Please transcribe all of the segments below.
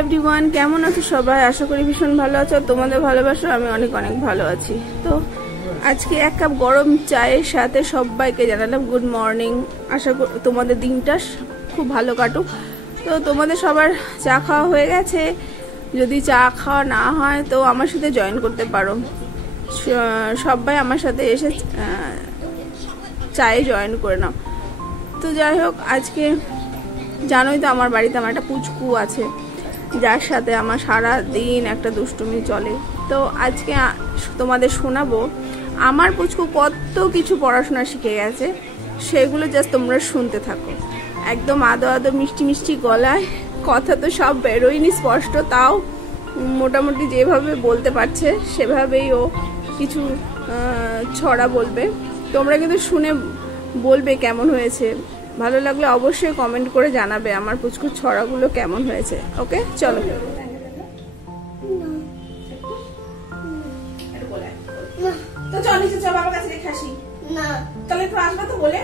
Everyone, কেমন আছো সবাই? আশা করি ভীষণ ভালো আছো। তোমাদের ভালোবাসা আমি অনেক অনেক ভালো আছি। তো আজকে এক কাপ গরম চায়ের সাথে সবাইকে জানালাম গুড মর্নিং। আশা করি তোমাদের দিনটা খুব ভালো কাটুক। তো তোমাদের সবার চা খাওয়া হয়ে গেছে? যদি চা খাওয়া না হয় তো আমার সাথে জয়েন করতে পারো। সবাই আমার সাথে এসে চায়ে জয়েন করে নাও। তো যাই হোক, আজকে জানোই তো আমার বাড়িতে আমার একটা পুচকু আছে, যার সাথে আমার সারা দিন একটা দুষ্টুমি চলে। তো আজকে তোমাদের শোনাবো আমার পুচকু কত কিছু পড়াশোনা শিখে গেছে, সেগুলো জাস্ট তোমরা শুনতে থাকো। একদম আদো আদো মিষ্টি মিষ্টি গলায়, কথা তো সব বেরোয়নি স্পষ্ট, তাও মোটামুটি যেভাবে বলতে পারছে সেভাবেই ও কিছু ছড়া বলবে। তোমরা কিন্তু শুনে বলবে কেমন হয়েছে। ভালো লাগলে অবশ্যই কমেন্ট করে জানাবে আমার পুচকুর ছড়াগুলো কেমন হয়েছে। ওকে, চলো। তো চল নিচে চল, বাবার কাছে রেখে আসি। না তাহলে একটু আসবা তো বলে।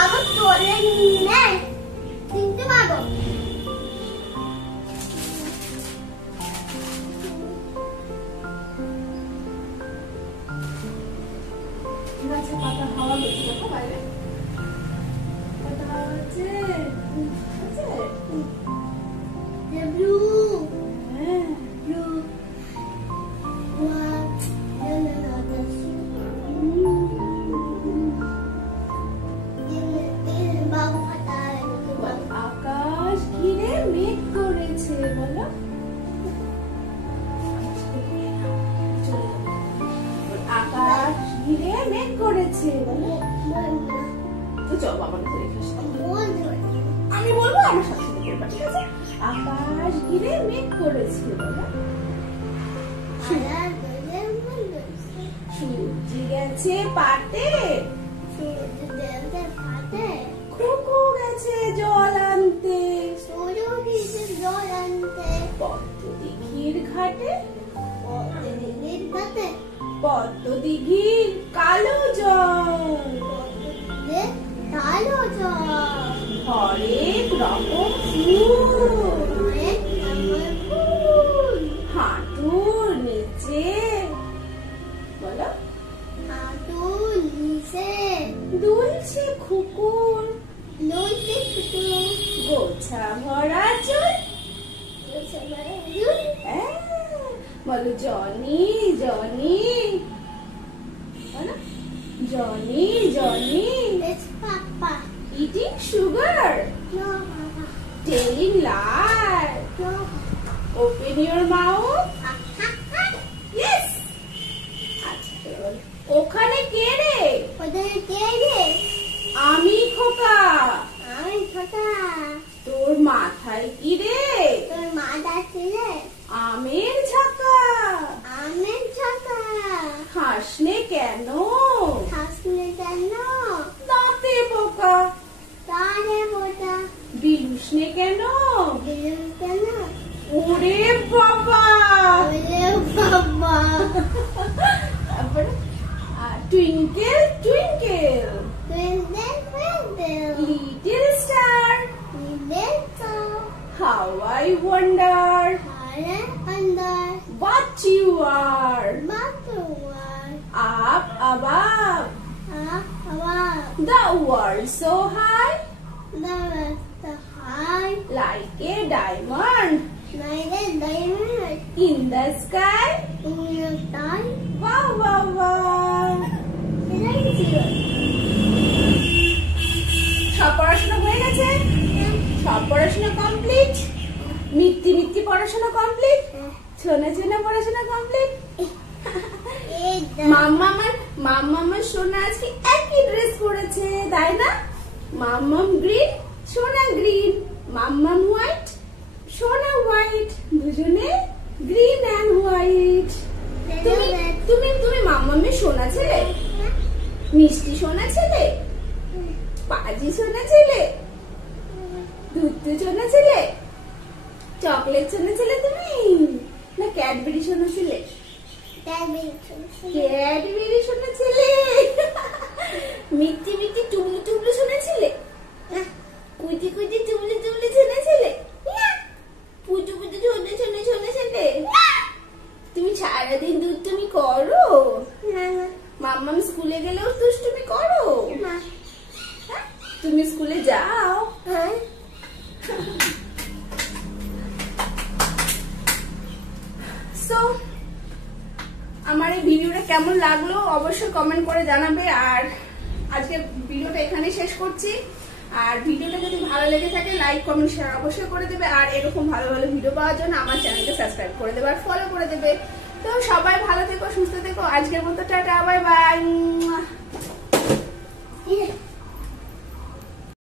আমার চলে নেই কিনতে পারবো। পাতা হাওয়া হচ্ছে, দেখো বাইরে পাতা হাওয়া হচ্ছে। ব্লু হ্যাঁ ব্লু আকাশ ঘিরে মেঘ করেছে, বলো। আকাশ ঘিরে মেঘ করেছে, বলো। তো চল বাবার কাছে রেখে আসি। আমি বলবো, আমার সাথে সাথে বলবা, ঠিক আছে? আকাশ ঘিরে মেঘ করেছে, বলো। সূর্য গেছে পাটে, খুকু গেছে জল আনতে, পদ্ম দিঘির ঘাটে, পদ্ম দিঘির কালো জল, হরেক রকম ফুল হাঁটুর নিচে, বলো। দুলছে খুকুর গোছা ভরা চুল, বলো। জনি জনি, বলো। Johnny Johnny eating sugar, telling lie, open your mouth, yes. আচ্ছা, ওখানে কে রে? আমি খোকা। তোর মাথায় কি রে? আমের ঝাঁকা। হাসনে কেন? দাঁতে পোকা। বিলুসনে কেন? ওরে বাবা। তারপরে twinkle twinkle little star, how I wonder what you are, up above the world so high, like a diamond in the sky, wow wow wow. সব পড়াশোনা হয়ে গেছে? সব পড়াশোনা কমপ্লিট? মিথ্যি মিথ্যি পড়াশোনা কমপ্লিট? ছোনা ছোনা পড়াশোনা কমপ্লিট? মাম্মা সোনা আজকে একই ড্রেস পরেছে, তাই না? মাম্মাম গ্রিন, সোনা গ্রিন। মাম্মাম হোয়াইট, সোনা হোয়াইট। দুজনে গ্রিন এন্ড হোয়াইট। তুমি মাম্মামের সোনা ছেলে, মিষ্টি সোনা ছেলে, পাজি সোনা ছেলে, দুধ সোনা ছেলে, চকলেট সোনা ছেলে তুমি, না ক্যাডবেরি সোনা ছেলে? ক্যাডবেরি সোনা ছেলে। মিষ্টি মিষ্টি টুবলু টুবলু সোনা ছেলে, কুইটি কুইটি টুবলু টুবলু সোনা ছেলে। আমার এই ভিডিওটা কেমন লাগলো অবশ্যই কমেন্ট করে জানাবে। আর আজকে ভিডিওটা এখানে শেষ করছি। আর ভিডিওটা যদি ভালো লেগে থাকে লাইক কমেন্ট শেয়ার অবশ্যই করে দেবে। আর এরকম ভালো ভালো ভিডিও পাওয়ার জন্য আমার চ্যানেলকে সাবস্ক্রাইব করে দেবে আর ফলো করে দেবে। তো সবাই ভালো থেকো, সুস্থ থেকো। আজকের মতো টাটা, বাই বাই।